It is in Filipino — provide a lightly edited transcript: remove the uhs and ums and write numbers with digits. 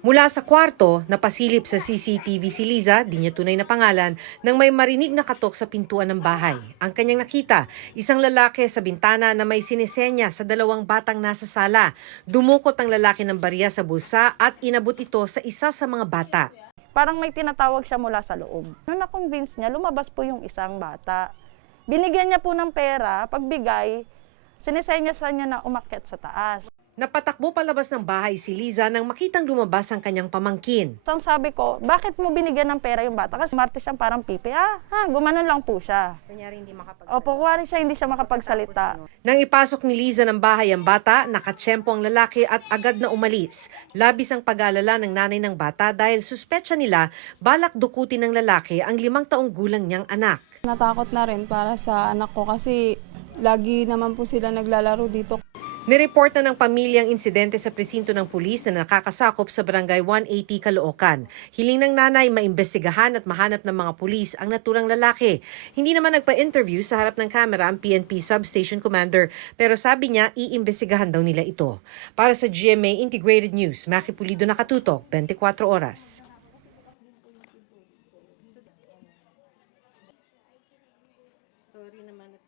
Mula sa kwarto, napasilip sa CCTV si Liza, di niya tunay na pangalan, nang may marinig na katok sa pintuan ng bahay. Ang kanyang nakita, isang lalaki sa bintana na may sinisenya sa dalawang batang nasa sala. Dumukot ang lalaki ng barya sa bulsa at inabot ito sa isa sa mga bata. Parang may tinatawag siya mula sa loob. Nung na-convince niya, lumabas po yung isang bata. Binigyan niya po ng pera, pagbigay, sinisenya sa niya na umakyat sa taas. Napatakbo palabas ng bahay si Liza nang makitang lumabas ang kanyang pamangkin. So, ang sabi ko, bakit mo binigyan ng pera yung bata? Kasi smarte siyang parang pipi. Gumanon lang po siya. Kunyari hindi makapagsalita. Opo, kuwari siya, hindi siya makapagsalita. Nang ipasok ni Liza ng bahay ang bata, nakatsyempo ang lalaki at agad na umalis. Labis ang pag-aalala ng nanay ng bata dahil suspetsa nila balak dukutin ng lalaki ang 5 taong gulang niyang anak. Natakot na rin para sa anak ko kasi lagi naman po sila naglalaro dito. Nireport na ng pamilya ang insidente sa presinto ng pulis na nakakasakop sa barangay 180 Caloocan. Hiling ng nanay maimbestigahan at mahanap ng mga pulis ang naturang lalaki. Hindi naman nagpa-interview sa harap ng kamera ang PNP Substation Commander pero sabi niya iimbestigahan daw nila ito. Para sa GMA Integrated News, Maki Pulido, nakatutok, 24 oras.